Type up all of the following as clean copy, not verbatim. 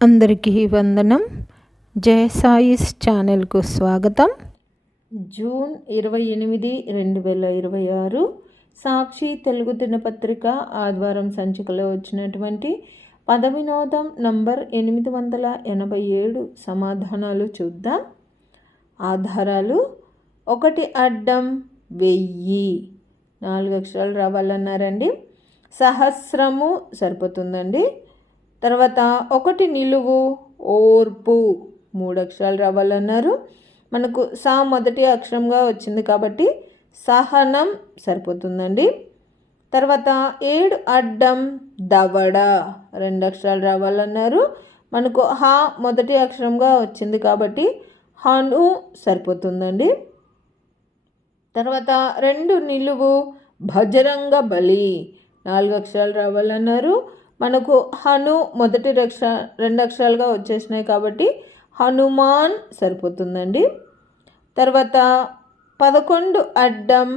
అందరికీ వందనం. జయ సాయిస్ ఛానల్కు స్వాగతం. జూన్ 28, 2026 సాక్షి తెలుగు దినపత్రిక ఆదివారం సంచికలో వచ్చినటువంటి 10వ నంబర్ 887 సమాధానాలు చూద్దాం. ఆధారాలు: 1 అడ్డం 1000 4 అక్షరాలు రావాలన్నారండి. సహస్రము సరిపోతుందండి. తర్వాత 1 నిలువు ఓర్పు 3 అక్షరాలు రావాలన్నారు. మనకు సా మొదటి అక్షరంగా వచ్చింది కాబట్టి సహనం సరిపోతుందండి. తర్వాత 7 అడ్డం దవడ 2 అక్షరాలు రావాలన్నారు. మనకు హా మొదటి అక్షరంగా వచ్చింది కాబట్టి హను సరిపోతుందండి. తర్వాత 2 నిలువు భజరంగ బలి 4 అక్షరాలు రావాలన్నారు. మనకు హను మొదటి 2 అక్షరాలుగా వచ్చేసినాయి కాబట్టి హనుమాన్ సరిపోతుందండి. తర్వాత 11 అడ్డం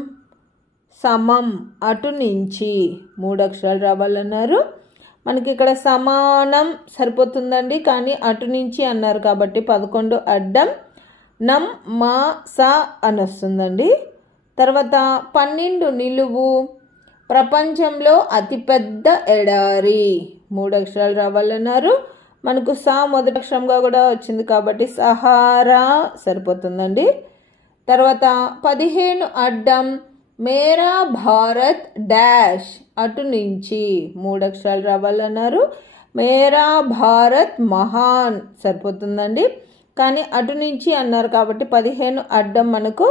సమం అటు నుంచి 3 అక్షరాలు రావాలన్నారు. మనకి ఇక్కడ సమానం సరిపోతుందండి, కానీ అటు నుంచి అన్నారు కాబట్టి 11 అడ్డం నం మా స అని వస్తుందండి. తర్వాత 12 నిలువు ప్రపంచంలో అతిపెద్ద ఎడారి 3 అక్షరాలు రావాలన్నారు. మనకు సా మొదటి అక్షరంగా కూడా వచ్చింది కాబట్టి సహారా సరిపోతుందండి. తర్వాత 15 అడ్డం మేరా భారత్ డాష్ అటు నుంచి 3 అక్షరాలు రావాలన్నారు. మేరా భారత్ మహాన్ సరిపోతుందండి, కానీ అటు నుంచి అన్నారు కాబట్టి 15 అడ్డం మనకు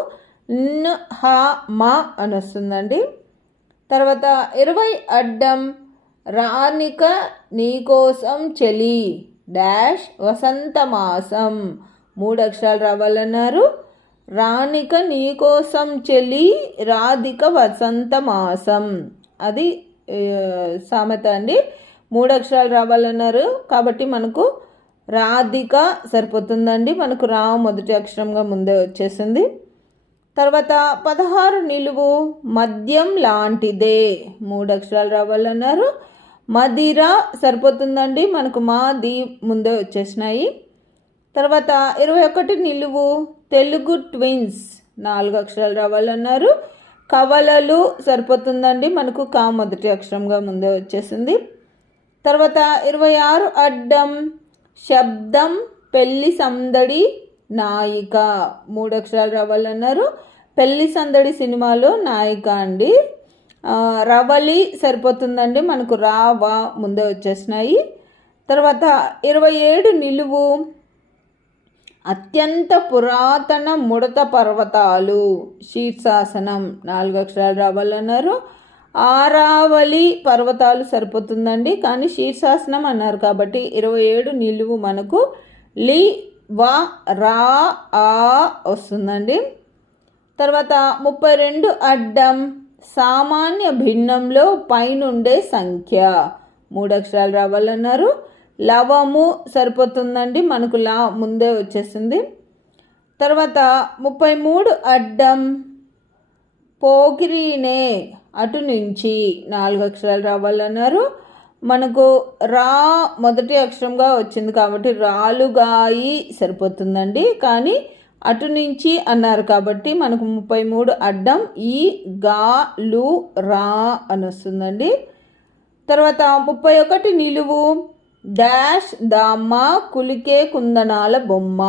న్ హ మా అని వస్తుందండి. తర్వాత 20 అడ్డం రానిక నీకోసం చెలి డాష్ వసంతమాసం 3 అక్షరాలు రావాలన్నారు. రానిక నీకోసం చెలి రాధిక వసంతమాసం అది సామెత అండి. 3 అక్షరాలు రావాలన్నారు కాబట్టి మనకు రాధిక సరిపోతుందండి. మనకు రా మొదటి అక్షరంగా ముందే వచ్చేసింది. తర్వాత 16 నిలువు మద్యం లాంటిదే 3 అక్షరాలు రావాలన్నారు. మదిర సరిపోతుందండి, మనకు మా ది ముందే వచ్చేసినాయి. తర్వాత 21 నిలువు తెలుగు ట్విన్స్ 4 అక్షరాలు రావాలన్నారు. కవలలు సరిపోతుందండి, మనకు కా మొదటి అక్షరంగా ముందే వచ్చేసింది. తర్వాత 26 అడ్డం శబ్దం పెళ్లి సందడి నాయిక 3 అక్షరాలు రావాలన్నారు. పెళ్లి సందడి సినిమాలో నాయిక అండి. రవలి సరిపోతుందండి, మనకు రా వా ముందే వచ్చేసినాయి. తర్వాత 27 నిలువు అత్యంత పురాతన ముడత పర్వతాలు శీర్షాసనం 4 అక్షరాలు రావాలన్నారు. ఆరావళి పర్వతాలు సరిపోతుందండి, కానీ శీర్షాసనం అన్నారు కాబట్టి 27 నిలువు మనకు లి వా రా ఆ వస్తుందండి. తర్వాత 32 అడ్డం సామాన్య భిన్నంలో పైనుండే సంఖ్య 3 అక్షరాలు రావాలన్నారు. లవము సరిపోతుందండి, మనకు లా ముందే వచ్చేసింది. తర్వాత 33 అడ్డం పోగిరినే అటు నుంచి 4 అక్షరాలు రావాలన్నారు. మనకు రా మొదటి అక్షరంగా వచ్చింది కాబట్టి రాలుగాయి సరిపోతుందండి, కానీ అటు నుంచి అన్నారు కాబట్టి మనకు 33 అడ్డం ఈ గా లు రా అని వస్తుందండి. తర్వాత 31 నిలువు డాష్ దామ్మ కులికే కుందనాల బొమ్మ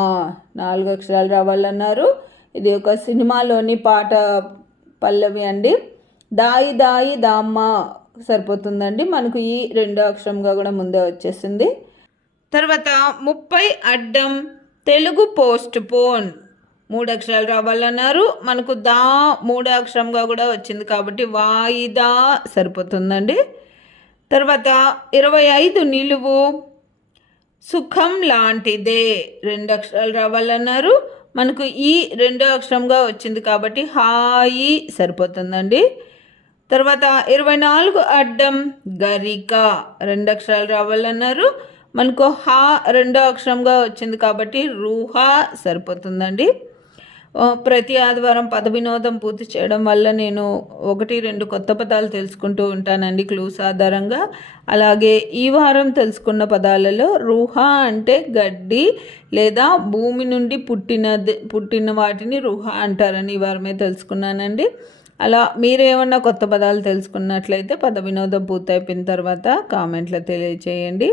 4 అక్షరాలు రావాలన్నారు. ఇది ఒక సినిమాలోని పాట పల్లవి అండి. దాయి దాయి దామ్మ సరిపోతుందండి, మనకు ఈ 2 అక్షరంగా కూడా ముందే వచ్చేసింది. తర్వాత 30 అడ్డం తెలుగు పోస్ట్ పోన్ 3 అక్షరాలు రావాలన్నారు. మనకు దా 3 అక్షరంగా కూడా వచ్చింది కాబట్టి వాయిదా సరిపోతుందండి. తర్వాత 25 నిలువు సుఖం లాంటిదే 2 అక్షరాలు రావాలన్నారు. మనకు ఈ 2 అక్షరంగా వచ్చింది కాబట్టి హాయి సరిపోతుందండి. తర్వాత 24 అడ్డం గరిక 2 అక్షరాలు రావాలన్నారు. మనకు హా 2 అక్షరంగా వచ్చింది కాబట్టి రూహా సరిపోతుందండి. ప్రతి ఆదివారం పద వినోదం పూర్తి చేయడం వల్ల నేను 1-2 కొత్త పదాలు తెలుసుకుంటూ ఉంటానండి క్లూస్ ఆధారంగా. అలాగే ఈ వారం తెలుసుకున్న పదాలలో రుహ అంటే గడ్డి లేదా భూమి నుండి పుట్టిన వాటిని రుహ అంటారని ఈ వారమే తెలుసుకున్నానండి. అలా మీరేమన్నా కొత్త పదాలు తెలుసుకున్నట్లయితే పద వినోదం పూర్తయిపోయిన తర్వాత కామెంట్లో తెలియచేయండి.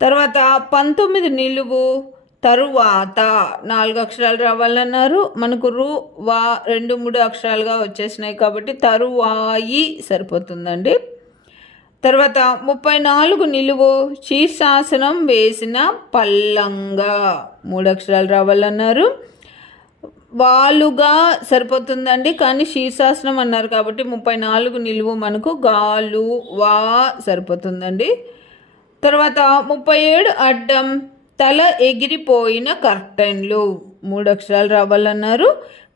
తర్వాత 19 నిలువు తరువాత 4 అక్షరాలు రావాలన్నారు. మనకు రు వా 2-3 అక్షరాలుగా వచ్చేసినాయి కాబట్టి తరువాయి సరిపోతుందండి. తర్వాత 34 నిలువు శీర్షాసనం వేసిన పల్లంగా 3 అక్షరాలు రావాలన్నారు. వాలుగా సరిపోతుందండి, కానీ శీర్షాసనం అన్నారు కాబట్టి 34 నిలువు మనకు గాలు వా సరిపోతుందండి. తర్వాత 37 అడ్డం తల ఎగిరిపోయిన కర్టెన్లు 3 అక్షరాలు రావాలన్నారు.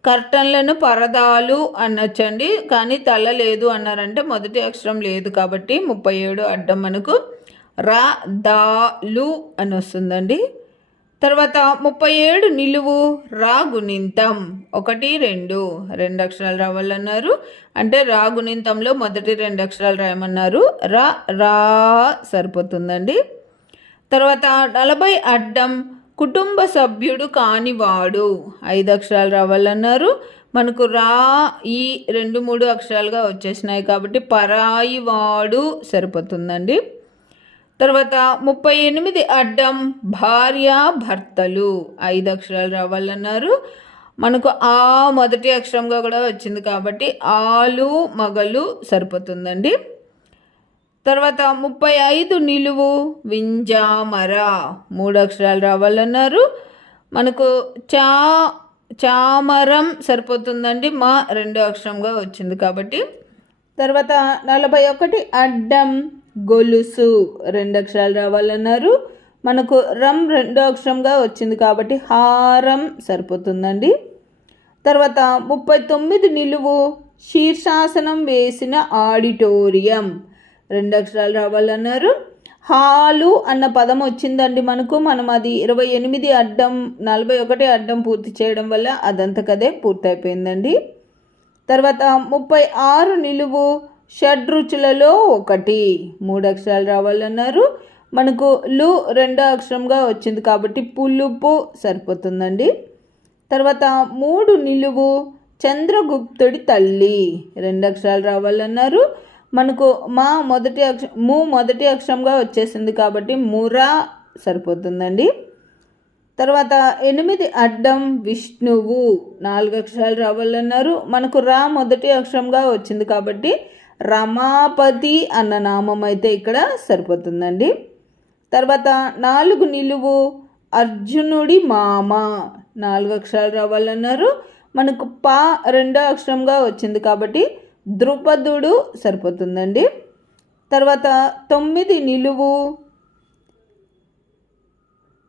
కర్టన్లను పరదాలు అనొచ్చండి, కానీ తల లేదు అన్నారంటే మొదటి అక్షరం లేదు కాబట్టి 37 అడ్డం మనకు రా దాలు అని వస్తుందండి. తర్వాత 37 నిలువు రా గుణింతం 1-2 అక్షరాలు రావాలన్నారు. అంటే రా గుణింతంలో మొదటి 2 అక్షరాలు రాయమన్నారు. రా సరిపోతుందండి. తర్వాత 40 అడ్డం కుటుంబ సభ్యుడు కానివాడు 5 అక్షరాలు రావాలన్నారు. మనకు రా ఈ 2-3 అక్షరాలుగా వచ్చేసినాయి కాబట్టి పరాయి వాడు సరిపోతుందండి. తర్వాత 38 అడ్డం భార్య భర్తలు 5 అక్షరాలు రావాలన్నారు. మనకు ఆ మొదటి అక్షరంగా కూడా వచ్చింది కాబట్టి ఆలు మగలు సరిపోతుందండి. తర్వాత 35 నిలువు వింజామర 3 అక్షరాలు రావాలన్నారు. మనకు చామరం సరిపోతుందండి, మా 2 అక్షరంగా వచ్చింది కాబట్టి. తర్వాత 41 అడ్డం గొలుసు 2 అక్షరాలు రావాలన్నారు. మనకు రం 2 అక్షరంగా వచ్చింది కాబట్టి హారం సరిపోతుందండి. తర్వాత 39 నిలువు శీర్షాసనం వేసిన ఆడిటోరియం 2 అక్షరాలు రావాలన్నారు. హాలు అన్న పదం వచ్చిందండి మనకు. మనం అది 28 అడ్డం 41 అడ్డం పూర్తి చేయడం వల్ల అదంతకదే పూర్తయిపోయిందండి. తర్వాత 36 నిలువు షడ్రుచులలో 1 3 అక్షరాలు రావాలన్నారు. మనకు లు 2 అక్షరంగా వచ్చింది కాబట్టి పులుపు సరిపోతుందండి. తర్వాత 3 నిలువు చంద్రగుప్తుడి తల్లి 2 అక్షరాలు రావాలన్నారు. మనకు మొదటి అక్షరంగా వచ్చేసింది కాబట్టి మురా సరిపోతుందండి. తర్వాత 8 అడ్డం విష్ణువు 4 అక్షరాలు రావాలన్నారు. మనకు రా మొదటి అక్షరంగా వచ్చింది కాబట్టి రమాపతి అన్న నామం అయితే ఇక్కడ సరిపోతుందండి. తర్వాత 4 నిలువు అర్జునుడి మామ 4 అక్షరాలు రావాలన్నారు. మనకు పా 2 అక్షరంగా వచ్చింది కాబట్టి ద్రుపదుడు సరిపోతుందండి. తర్వాత 9 నిలువు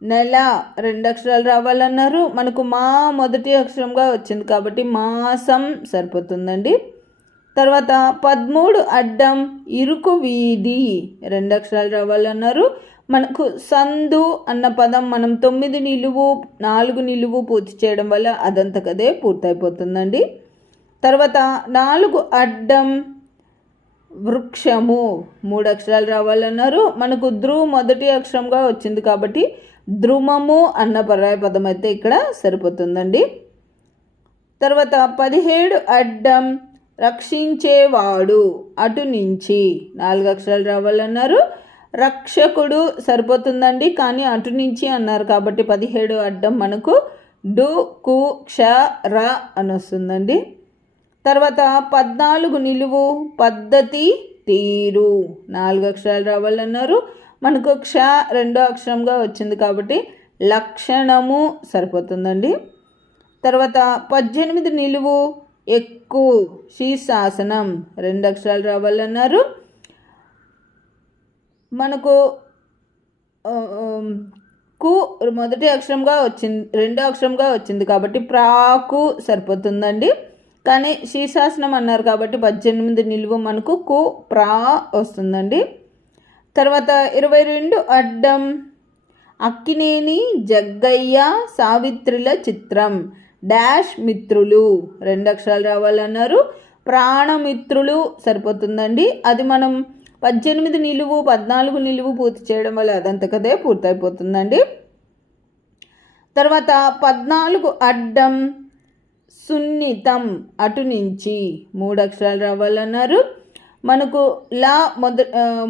నెల 2 అక్షరాలు రావాలన్నారు. మనకు మా మొదటి అక్షరంగా వచ్చింది కాబట్టి మాసం సరిపోతుందండి. తర్వాత 13 అడ్డం ఇరుకు వీధి 2 అక్షరాలు రావాలన్నారు. మనకు సందు అన్న పదం మనం 9 నిలువు 4 నిలువు పూర్తి చేయడం వల్ల అదంతకదే పూర్తయిపోతుందండి. తర్వాత 4 అడ్డం వృక్షము 3 అక్షరాలు రావాలన్నారు. మనకు ధ్రు మొదటి అక్షరంగా వచ్చింది కాబట్టి ద్రుమము అన్న పర్యాయ పదం అయితే ఇక్కడ సరిపోతుందండి. తర్వాత 17 అడ్డం రక్షించేవాడు అటు నుంచి 4 అక్షరాలు రావాలన్నారు. రక్షకుడు సరిపోతుందండి, కానీ అటు నుంచి అన్నారు కాబట్టి 17 అడ్డం మనకు డు కు క్ష ర అని వస్తుందండి. తర్వాత 14 నిలువు పద్ధతి తీరు 4 అక్షరాలు రావాలన్నారు. మనకు క్ష 2 అక్షరంగా వచ్చింది కాబట్టి లక్షణము సరిపోతుందండి. తర్వాత 18 నిలువు ఎక్కు శీర్షాసనం 2 అక్షరాలు రావాలన్నారు. మనకు కు మొదటి అక్షరంగా వచ్చింది 2 అక్షరంగా వచ్చింది కాబట్టి ప్రాకు సరిపోతుందండి, కానీ శీర్షాసనం అన్నారు కాబట్టి 18 నిలువు మనకు కు ప్రా వస్తుందండి. తర్వాత 22 అడ్డం అక్కినేని జగ్గయ్య సావిత్రుల చిత్రం డాష్ మిత్రులు 2 అక్షరాలు రావాలన్నారు. ప్రాణమిత్రులు సరిపోతుందండి. అది మనం 18 నిలువు 14 నిలువు పూర్తి చేయడం వల్ల అదంతకదే పూర్తయిపోతుందండి. తర్వాత 14 అడ్డం సున్నితం అటు నుంచి 3 అక్షరాలు రావాలన్నారు. మనకు లా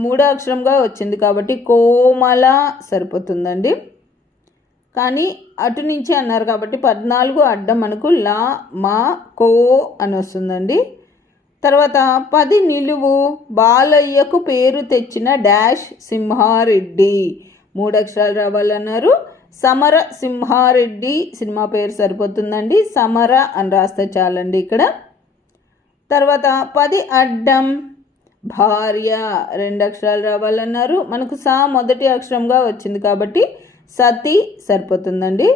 మూడో అక్షరంగా వచ్చింది కాబట్టి కోమల సరిపోతుందండి. కానీ అటు నుంచి అన్నారు కాబట్టి 14 అడ్డం మనకు లా మా కో అని వస్తుందండి. తర్వాత 10 నిలువు బాలయ్యకు పేరు తెచ్చిన డాష్ సింహారెడ్డి 3 అక్షరాలు రావాలన్నారు. సమర సింహారెడ్డి సినిమా పేరు సరిపోతుందండి. సమర అని రాస్తే చాలండి ఇక్కడ. తర్వాత 10 అడ్డం భార్య 2 అక్షరాలు రావాలన్నారు. మనకు సా మొదటి అక్షరంగా వచ్చింది కాబట్టి సతి సరిపోతుందండి.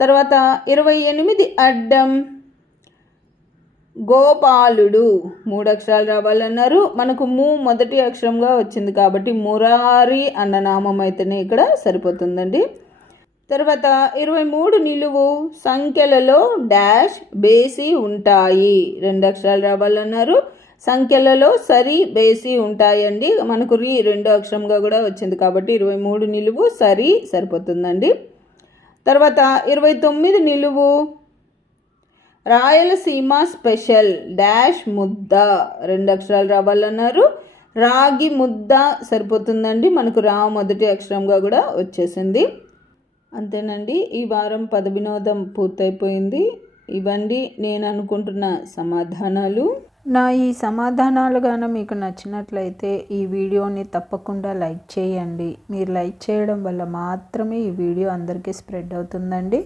తర్వాత 28 అడ్డం గోపాలుడు 3 అక్షరాలు రావాలన్నారు. మనకు మొదటి అక్షరంగా వచ్చింది కాబట్టి మురారి అన్న నామం అయితేనే ఇక్కడ సరిపోతుందండి. తర్వాత 23 నిలువు సంఖ్యలలో డాష్ బేసి ఉంటాయి 2 అక్షరాలు రావాలన్నారు. సంఖ్యలలో సరి బేసి ఉంటాయండి. మనకు 2 అక్షరంగా కూడా వచ్చింది కాబట్టి 23 నిలువు సరి సరిపోతుందండి. తర్వాత 29 నిలువు రాయలసీమ స్పెషల్ డాష్ ముద్ద 2 అక్షరాలు రావాలన్నారు. రాగి ముద్ద సరిపోతుందండి. మనకు రా మొదటి అక్షరంగా కూడా వచ్చేసింది. అంతేనండి. ఈ వారం పద వినోదం పూర్తయిపోయింది. ఇవండి నేను అనుకుంటున్న సమాధానాలు. నా ఈ సమాధానాలు గాన మీకు నచ్చినట్లయితే ఈ వీడియోని తప్పకుండా లైక్ చేయండి. మీరు లైక్ చేయడం వల్ల మాత్రమే ఈ వీడియో అందరికీ స్ప్రెడ్ అవుతుందండి.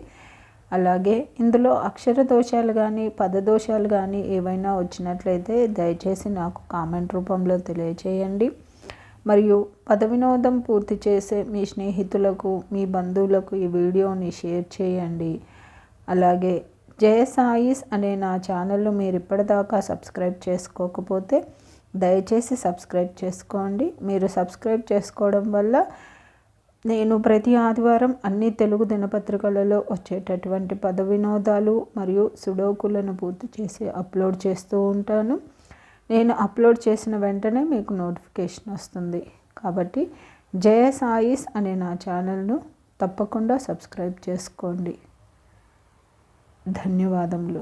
అలాగే ఇందులో అక్షర దోషాలు కానీ పదదోషాలు కానీ ఏవైనా వచ్చినట్లయితే దయచేసి నాకు కామెంట్ రూపంలో తెలియచేయండి. మరియు పద వినోదం పూర్తి చేసే మీ స్నేహితులకు మీ బంధువులకు ఈ వీడియోని షేర్ చేయండి. అలాగే జయ సాయిస్ అనే నా ఛానల్ను మీరు ఇప్పటిదాకా సబ్స్క్రైబ్ చేసుకోకపోతే దయచేసి సబ్స్క్రైబ్ చేసుకోండి. మీరు సబ్స్క్రైబ్ చేసుకోవడం వల్ల నేను ప్రతి ఆదివారం అన్ని తెలుగు దినపత్రికలలో వచ్చేటటువంటి పద వినోదాలు మరియు సుడోకులను పూర్తి చేసి అప్లోడ్ చేస్తూ ఉంటాను. నేను అప్లోడ్ చేసిన వెంటనే మీకు నోటిఫికేషన్ వస్తుంది. కాబట్టి జయ సాయిస్ అనే నా ఛానల్ను తప్పకుండా సబ్స్క్రైబ్ చేసుకోండి. ధన్యవాదములు.